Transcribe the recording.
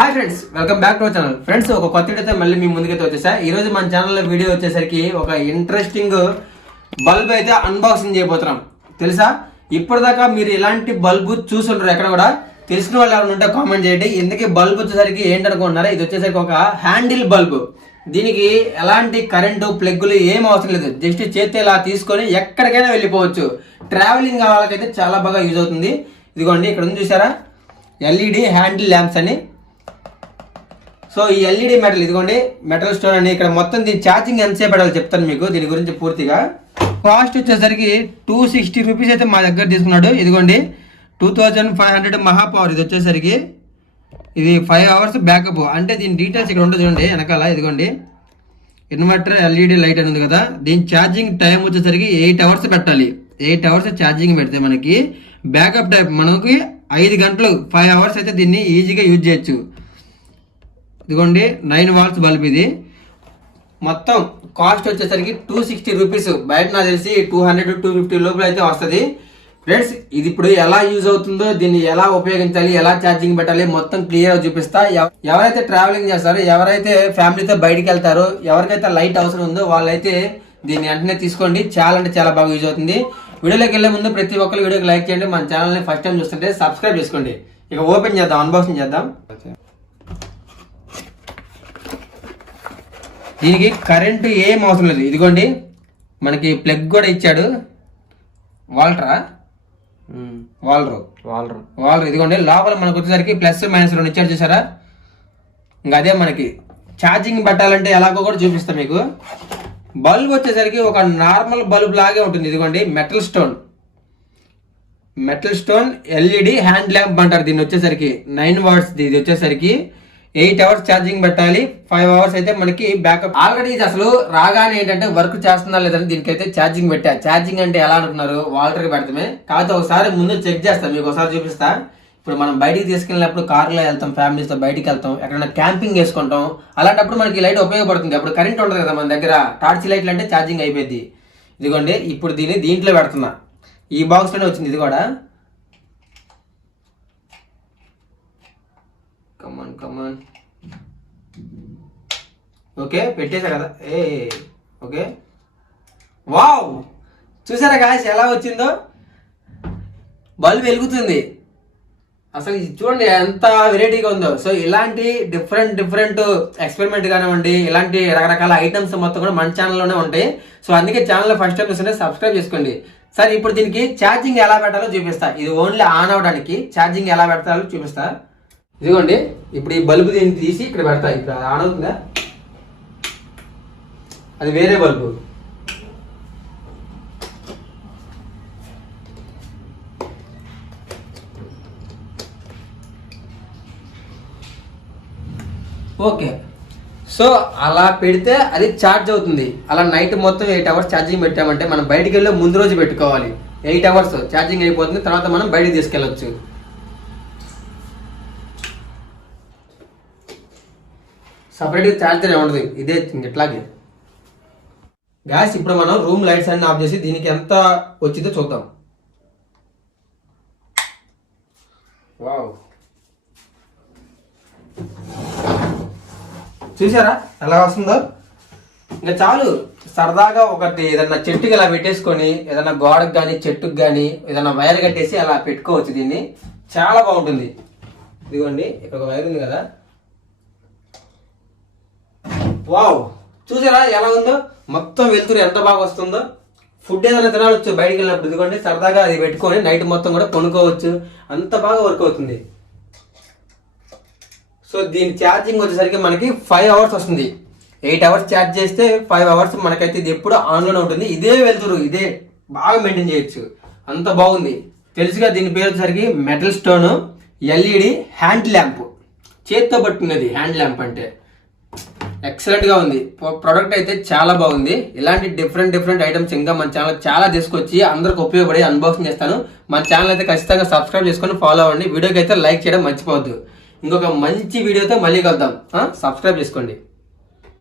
Hi friends welcome back to our channel friends ఒక కొత్త వీడియోతో మళ్ళీ మీ ముందుకైతే వచ్చేసా. ఈ రోజు మన ఛానల్లో వీడియో వచ్చేసరికి ఒక ఇంట్రెస్టింగ్ బల్బ్ అయితే అన్బాక్సింగ్ చేయబోతున్నాం. తెలుసా? ఇప్పటిదాకా మీరు ఇలాంటి బల్బు చూసుంటారు ఎక్కడ కూడా. తెలిసిన వాళ్ళు ఎవరైనా ఉంటే కామెంట్ చేయండి. ఎందుకే బల్బ్ వచ్చేసరికి ఏంటనుకుంటున్నారా? ఇది వచ్చేసరికి ఒక హ్యాండిల్ బల్బ్ దీనికి ఎలాంటి కరెంటు ప్లగ్గులు ఏం అవసరం లేదు. జస్ట్ చేతి ఇలా తీసుకొని ఎక్కడికైనా వెళ్ళిపోవచ్చు. ట్రావెలింగ్ వాళ్ళకైతే చాలా బాగా యూజ్ అవుతుంది. ఇదిగోండి ఇక్కడ ఉంది చూసారా? ఎల్ఈడి హ్యాండిల్ ల్యాంప్స్ అని సో ఈ ఎల్ఈడి మెటల్ ఇదిగోండి మెటల్ స్టోన్ అని ఇక్కడ మొత్తం దీని ఛార్జింగ్ ఎంతసేపు పడాలి చెప్తాను మీకు దీని గురించి పూర్తిగా. కాస్ట్ వచ్చేసరికి టూ సిక్స్టీ రూపీస్ అయితే మా దగ్గర తీసుకున్నాడు. ఇదిగోండి టూ థౌజండ్ ఫైవ్ హండ్రెడ్ మహా పవర్ ఇది వచ్చేసరికి. ఇది ఫైవ్ అవర్స్ బ్యాకప్ అంటే దీని డీటెయిల్స్ ఇక్కడ ఉంటుంది చూడండి వెనకాల ఇదిగోండి. ఇన్వర్టర్ ఎల్ఈడి లైట్ అని ఉంది కదా దీని ఛార్జింగ్ టైం వచ్చేసరికి ఎయిట్ అవర్స్ పెట్టాలి. ఎయిట్ అవర్స్ ఛార్జింగ్ పెడితే మనకి బ్యాకప్ టైప్ మనకి ఐదు గంటలు ఫైవ్ అవర్స్ అయితే దీన్ని ఈజీగా యూజ్ చేయొచ్చు. ఇదిగోండి నైన్ వాల్స్ బల్బ్ ఇది. మొత్తం కాస్ట్ వచ్చేసరికి టూ సిక్స్టీ రూపీస్ బయట నాకు తెలిసి టూ హండ్రెడ్ టూ ఫిఫ్టీ లోపల అయితే వస్తుంది. ఫ్రెండ్స్ ఇది ఇప్పుడు ఎలా యూజ్ అవుతుందో దీన్ని ఎలా ఉపయోగించాలి ఎలా ఛార్జింగ్ పెట్టాలి మొత్తం క్లియర్ చూపిస్తా. ఎవ- ఎవరైతే ట్రావెలింగ్ చేస్తారో ఎవరైతే ఫ్యామిలీతో బయటికి వెళ్తారో ఎవరికైతే లైట్ అవసరం ఉందో వాళ్ళైతే దీన్ని వెంటనే తీసుకోండి. చాలా అంటే చాలా బాగా యూజ్ అవుతుంది. వీడియోలోకి వెళ్ళే ముందు ప్రతి ఒక్కరు వీడియోకి లైక్ చేయండి. మన ఛానల్ని ఫస్ట్ టైం చూస్తుంటే సబ్స్క్రైబ్ చేసుకోండి. ఇక ఓపెన్ చేద్దాం అన్బాక్సింగ్ చేద్దాం. దీనికి కరెంటు ఏం అవసరం లేదు. ఇదిగోండి మనకి ప్లగ్ కూడా ఇచ్చాడు. వాల్టరా? వాల్రో. వాళ్ళరు వాల్రో. ఇదిగోండి లోపల మనకు వచ్చేసరికి ప్లస్ మైనస్ రెండు ఇచ్చాడు చూసారా? ఇంకా అదే మనకి. ఛార్జింగ్ పెట్టాలంటే ఎలాగో కూడా చూపిస్తాం మీకు. బల్బ్ వచ్చేసరికి ఒక నార్మల్ బల్బ్ లాగే ఉంటుంది. ఇదిగోండి metal stone. Metal stone LED hand lamp అంటారు దీన్ని వచ్చేసరికి. నైన్ వాట్స్ ఇది వచ్చేసరికి. ఎయిట్ అవర్స్ ఛార్జింగ్ పెట్టాలి. ఫైవ్ అవర్స్ అయితే మనకి బ్యాకప్. ఆల్రెడీ ఇది అసలు రాగానే ఏంటంటే వర్క్ చేస్తుందా లేదని దీనికైతే ఛార్జింగ్ పెట్టా. ఛార్జింగ్ అంటే ఎలా అనుకున్నారు? వాల్టర్ పెడతామే. కాకపోతే ఒకసారి ముందు చెక్ చేస్తాం మీకు ఒకసారి చూపిస్తా. ఇప్పుడు మనం బయటికి తీసుకెళ్ళినప్పుడు కార్లో వెళ్తాం ఫ్యామిలీస్తో బయటికి వెళ్తాం ఎక్కడైనా క్యాంపింగ్ చేసుకుంటాం. అలాంటప్పుడు మనకి లైట్ ఉపయోగపడుతుంది. అప్పుడు కరెంట్ ఉండదు కదా మన దగ్గర. టార్చ్ లైట్లు అంటే ఛార్జింగ్ అయిపోయింది. ఇదిగోండి ఇప్పుడు దీన్ని దీంట్లో పెడుతున్నా. ఈ బాక్స్లోనే వచ్చింది ఇది కూడా. కమాన్ ఓకే పెట్టేశా కదా. ఏ ఓకే వావ్ చూసారా గాయస్ ఎలా వచ్చిందో? బల్బ్ వెలుగుతుంది. అసలు ఇది చూడండి ఎంత వెరైటీగా ఉందో. సో ఇలాంటి డిఫరెంట్ డిఫరెంట్ ఎక్స్పెరిమెంట్ కానివ్వండి ఇలాంటి రకరకాల ఐటమ్స్ మొత్తం కూడా మన ఛానల్లోనే ఉంటాయి. సో అందుకే ఛానల్ ఫస్ట్ టైం చూస్తుంటే సబ్స్క్రైబ్ చేసుకోండి. సరే ఇప్పుడు దీనికి ఛార్జింగ్ ఎలా పెట్టాలో చూపిస్తా. ఇది ఓన్లీ ఆన్ అవ్వడానికి ఛార్జింగ్ ఎలా పెడతాలో చూపిస్తా. ఇదిగోండి ఇప్పుడు ఈ బల్బు దీన్ని తీసి ఇక్కడ పెడతా. ఇక్కడ ఆన్ అవుతుందా? అది వేరే బల్బు. ఓకే. సో అలా పెడితే అది ఛార్జ్ అవుతుంది. అలా నైట్ మొత్తం ఎయిట్ అవర్స్ ఛార్జింగ్ పెట్టామంటే మనం బయటికి వెళ్ళే ముందు రోజు పెట్టుకోవాలి. ఎయిట్ అవర్స్ ఛార్జింగ్ అయిపోతుంది. తర్వాత మనం బయటికి తీసుకెళ్ళొచ్చు. సపరేట్గా ఛార్జర్ ఉండదు ఇదే ఇట్లాగే. గ్యాస్ ఇప్పుడు మనం రూమ్ లైట్స్ అన్ని ఆఫ్ చేసి దీనికి ఎంత వచ్చిందో చూద్దాం. వావ్ చూసారా? ఎలా వస్తుందో? ఇంకా చాలు. సరదాగా ఒకటి ఏదన్నా చెట్టుకి ఇలా పెట్టేసుకొని ఏదన్నా గోడకు కానీ చెట్టుకు కానీ ఏదన్నా వైర్ కట్టేసి అలా పెట్టుకోవచ్చు దీన్ని. చాలా బాగుంటుంది. ఇదిగోండి ఇక్కడ ఒక వైర్ ఉంది కదా. వావ్. చూసారా ఎలా ఉందో? మొత్తం వెళ్తురు ఎంత బాగా వస్తుందో? ఫుడ్ ఏదైనా తినవచ్చు బయటికి వెళ్ళినప్పుడు ఇదిగోండి సరదాగా అది పెట్టుకొని నైట్ మొత్తం కూడా కొనుక్కోవచ్చు. అంత బాగా వర్క్ అవుతుంది. సో దీని ఛార్జింగ్ వచ్చేసరికి మనకి ఫైవ్ అవర్స్ వస్తుంది. ఎయిట్ అవర్స్ ఛార్జ్ చేస్తే ఫైవ్ అవర్స్ మనకైతే ఇది ఎప్పుడు ఆన్లోనే ఉంటుంది. ఇదే వెళ్తురు ఇదే బాగా మెయింటైన్ చేయొచ్చు. అంత బాగుంది. తెలుసుగా దీని పేరు వచ్చేసరికి metal stone LED hand lamp చేత్తో పట్టుకున్నది హ్యాండ్ ల్యాంప్ అంటే. ఎక్సలెంట్గా ఉంది. ప్రొడక్ట్ అయితే చాలా బాగుంది. ఇలాంటి డిఫరెంట్ డిఫరెంట్ ఐటమ్స్ ఇంకా మన ఛానల్ చాలా తీసుకొచ్చి అందరికి ఉపయోగపడి అన్బాక్సింగ్ చేస్తాను. మన ఛానల్ అయితే ఖచ్చితంగా సబ్స్క్రైబ్ చేసుకొని ఫాలో అవ్వండి. వీడియోకి అయితే లైక్ చేయడం మర్చిపోవద్దు. ఇంకొక మంచి వీడియోతో మళ్ళీ కలుద్దాం. సబ్స్క్రైబ్ చేసుకోండి.